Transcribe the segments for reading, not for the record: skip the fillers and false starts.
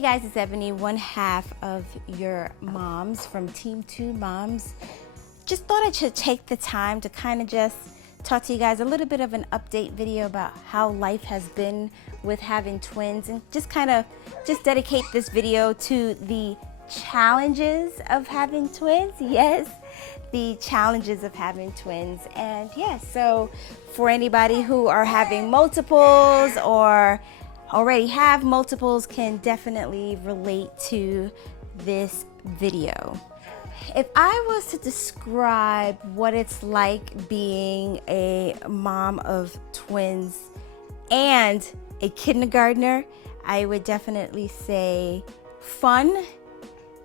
Hey guys, it's Ebony, one half of your moms from Team 2 Moms. Just thought I should take the time to kind of just talk to you guys a little bit of an update video about how life has been with having twins, and just kind of dedicate this video to the challenges of having twins. Yes, the challenges of having twins. And yes, so for anybody who are having multiples or already have multiples, can definitely relate to this video. If I was to describe what it's like being a mom of twins and a kindergartner, I would definitely say fun,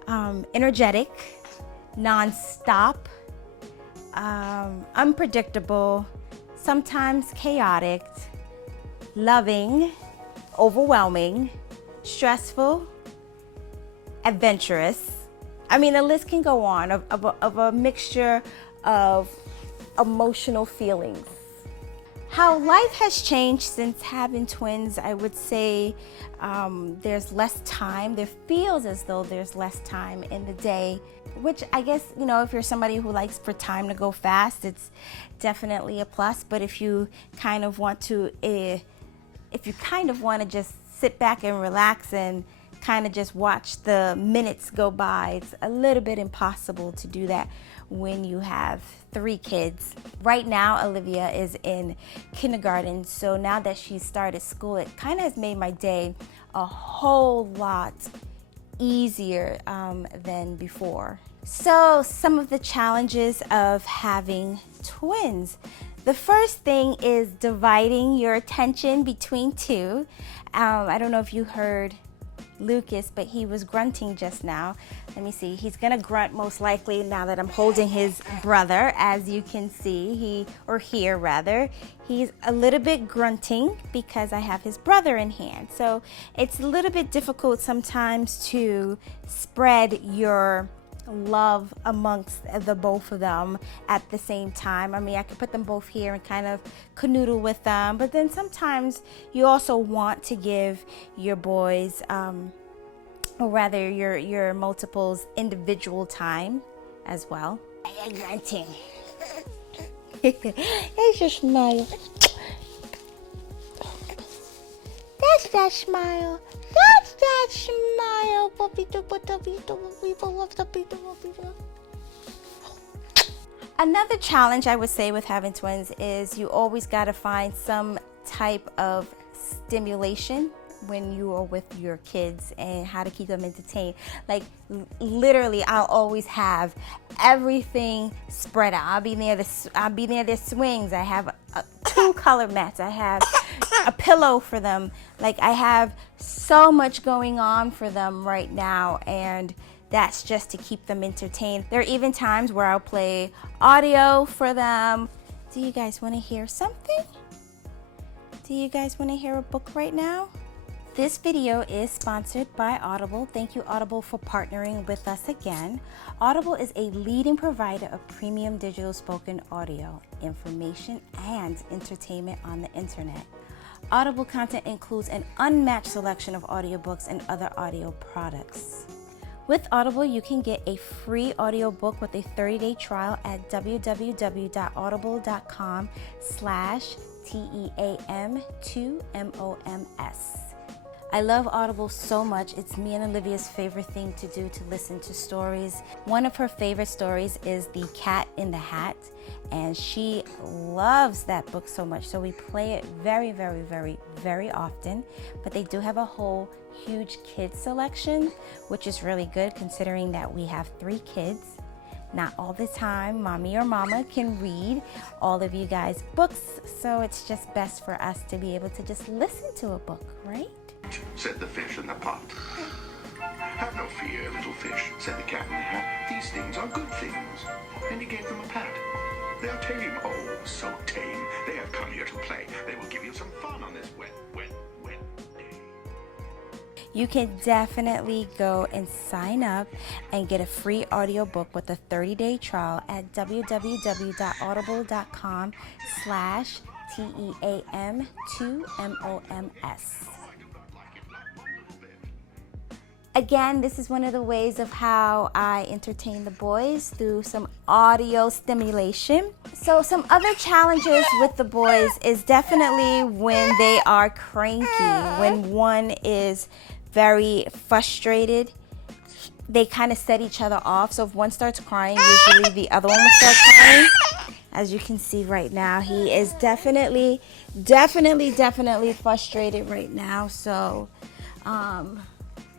energetic, non-stop, unpredictable, sometimes chaotic, loving, overwhelming, stressful, adventurous. I mean, the list can go on of a mixture of emotional feelings. How life has changed since having twins, I would say there's less time. There feels as though there's less time in the day, which I guess, you know, if you're somebody who likes for time to go fast, it's definitely a plus. But if you kind of want to just sit back and relax and kind of just watch the minutes go by, it's a little bit impossible to do that when you have 3 kids. Right now, Olivia is in kindergarten, so now that she's started school, it kind of has made my day a whole lot easier than before. So some of the challenges of having twins. The first thing is dividing your attention between 2. I don't know if you heard Lucas, but he was grunting just now. Let me see. He's gonna grunt most likely now that I'm holding his brother. As you can see, he's a little bit grunting because I have his brother in hand. So it's a little bit difficult sometimes to spread your love amongst the both of them at the same time. I mean, I could put them both here and kind of canoodle with them, but then sometimes you also want to give your boys, or rather your multiples, individual time as well. You're grunting. There's your smile. That's that smile. That's that smile. Another challenge I would say with having twins is you always got to find some type of stimulation when you are with your kids and how to keep them entertained. Like literally, I'll always have everything spread out. I'll be near their swings. I have 2 color mats. I have a pillow for them. Like, I have so much going on for them right now, and that's just to keep them entertained. There are even times where I'll play audio for them. Do you guys want to hear something? Do you guys want to hear a book right now? This video is sponsored by Audible. Thank you, Audible, for partnering with us again. Audible is a leading provider of premium digital spoken audio, information, and entertainment on the internet. Audible content includes an unmatched selection of audiobooks and other audio products. With Audible, you can get a free audiobook with a 30-day trial at www.audible.com/TEAM2MOMS. I love Audible so much. It's me and Olivia's favorite thing to do to listen to stories. One of her favorite stories is The Cat in the Hat, and she loves that book so much. So we play it very, very, very, very often. But they do have a whole huge kids selection, which is really good considering that we have 3 kids. Not all the time mommy or mama can read all of you guys' books, so it's just best for us to be able to just listen to a book, right? Said the fish in the pot. Have no fear, little fish, said the cat in the hat. These things are good things. And he gave them a pat. They are tame, oh, so tame. They have come here to play. They will give you some fun on this wet day. You can definitely go and sign up and get a free audiobook with a 30-day trial at www.audible.com/TEAM2MOMS. Again, this is one of the ways of how I entertain the boys, through some audio stimulation. So some other challenges with the boys is definitely when they are cranky, when one is very frustrated. They kind of set each other off. So if one starts crying, usually the other one will start crying. As you can see right now, he is definitely frustrated right now. So, I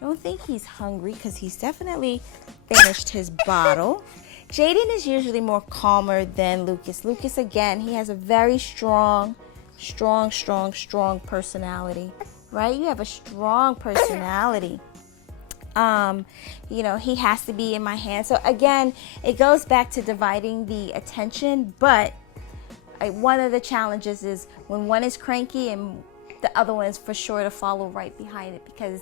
don't think he's hungry because he's definitely finished his bottle. Jayden is usually more calmer than Lucas. Lucas, again, he has a very strong personality, right? You have a strong personality. You know, he has to be in my hand. So again, it goes back to dividing the attention, but one of the challenges is when one is cranky and the other one is for sure to follow right behind it, because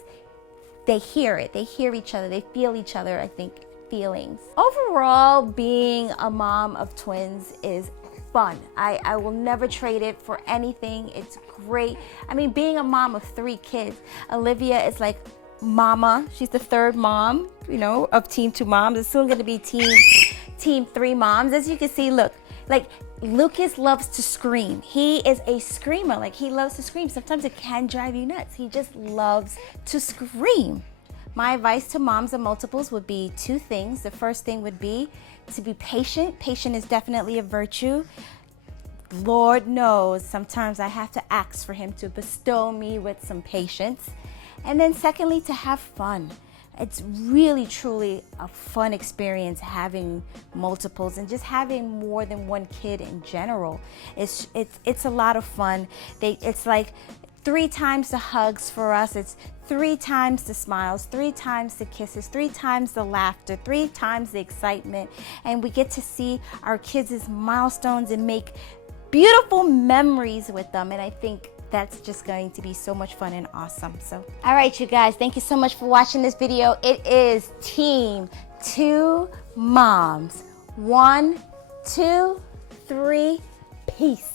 they hear it, they hear each other, they feel each other, I think, feelings. Overall, being a mom of twins is fun. I will never trade it for anything. It's great. I mean, being a mom of 3 kids, Olivia is like mama. She's the 3rd mom, you know, of Team 2 moms. It's soon going to be Team 3 moms. As you can see, look, like Lucas loves to scream. He is a screamer. Like, he loves to scream. Sometimes it can drive you nuts. He just loves to scream. My advice to moms of multiples would be 2 things. The first thing would be to be patient. Patient is definitely a virtue. Lord knows sometimes I have to ask for him to bestow me with some patience. And then secondly, to have fun. It's really, truly a fun experience having multiples and just having more than one kid in general. It's a lot of fun. It's like 3 times the hugs for us. It's 3 times the smiles, 3 times the kisses, 3 times the laughter, 3 times the excitement. And we get to see our kids' milestones and make beautiful memories with them. And I think that's just going to be so much fun and awesome. So, all right, you guys, thank you so much for watching this video. It is Team 2 Moms. 1, 2, 3, peace.